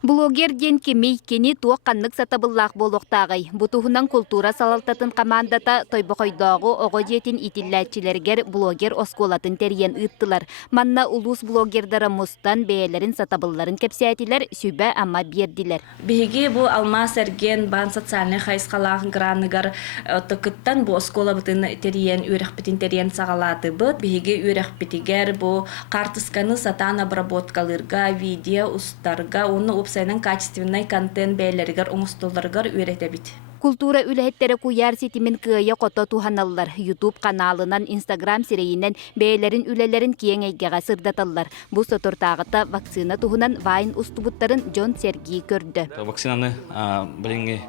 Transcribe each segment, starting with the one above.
Блогер ден кемей кені туақ қаннық сатабыллақ болуқтағай. Бұтуғынан культура салалтатын командата тойбақойдағу оғы жетін итилләтчілергер блогер осколатын терген ұттылар. Манна улус блогердары мұстан бәйелерін сатабылларын кепсиятилер сүбә ама бердилер. Биһиги бу алма серген бан социальный хайскалағын граныгар токыттан бу оскола бытын терген үрэх битин терген сагалаты быт. Биһиги үрэх битигер бу картысканы сатан обработкалырга, видео устарга, оны сайнан качественный контент бәйләргәр оңыстыларгар үйрәтә бит. Культура үләһеттәре куяр ситимен кыя қото туханаллар. YouTube каналынан, Instagram сирейінен бәйләрін үләләрін киеңәйгәға сырдаталлар. Бу сотортағыта вакцина тухунан вайн устубуттарын Джон Сергей көрді. Вакцинаны біліңге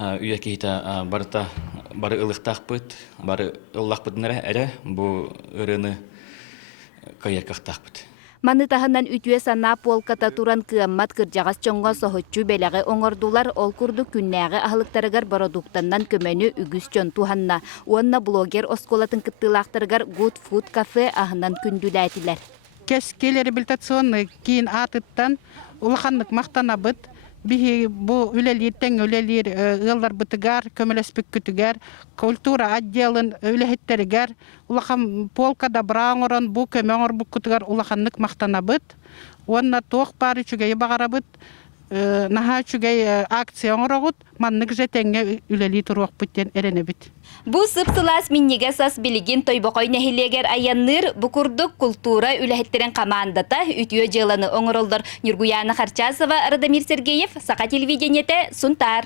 үйә кейті бары ылықтақ бұд, бары ыллақ бұдынары әрі бұл үріні кайякақтақ бұд. Маны тахынан үтүе сана полката туран кыаммат кыржагас чоңго сохотчу белеге оңордулар ол курду күннәге ахлыктарыгар продукттаннан көмөнү үгүс чон туханна. Онна блогер осколатын кыттылактарыгар Good Food Cafe ахынан күндүләтилер. Кеске реабилитационный кийин атыттан улаханнык мактанабыт. Бихи бу үлелиттен үлелир ыллар бытыгар, көмөлөспүк күтүгар, культура отделын үлехеттеригер, улахан полкада браңорон бу көмөңөр бу күтүгар улаханнык мактанабыт. Онна тоқ бары чүгей багарабыт, наха чүгей акция оңорогут, маннык жетеңге үлели туруак бүттен эренебит. Бу сыпсылас миннеге сас билигин тойбокой нехилегер аянныр букурдук культура үлехеттерен командата үтүө жыланы оңоролдор. Нургуяна Харчасова, Радамир Сергеев, Сака телевидениете, Сунтар.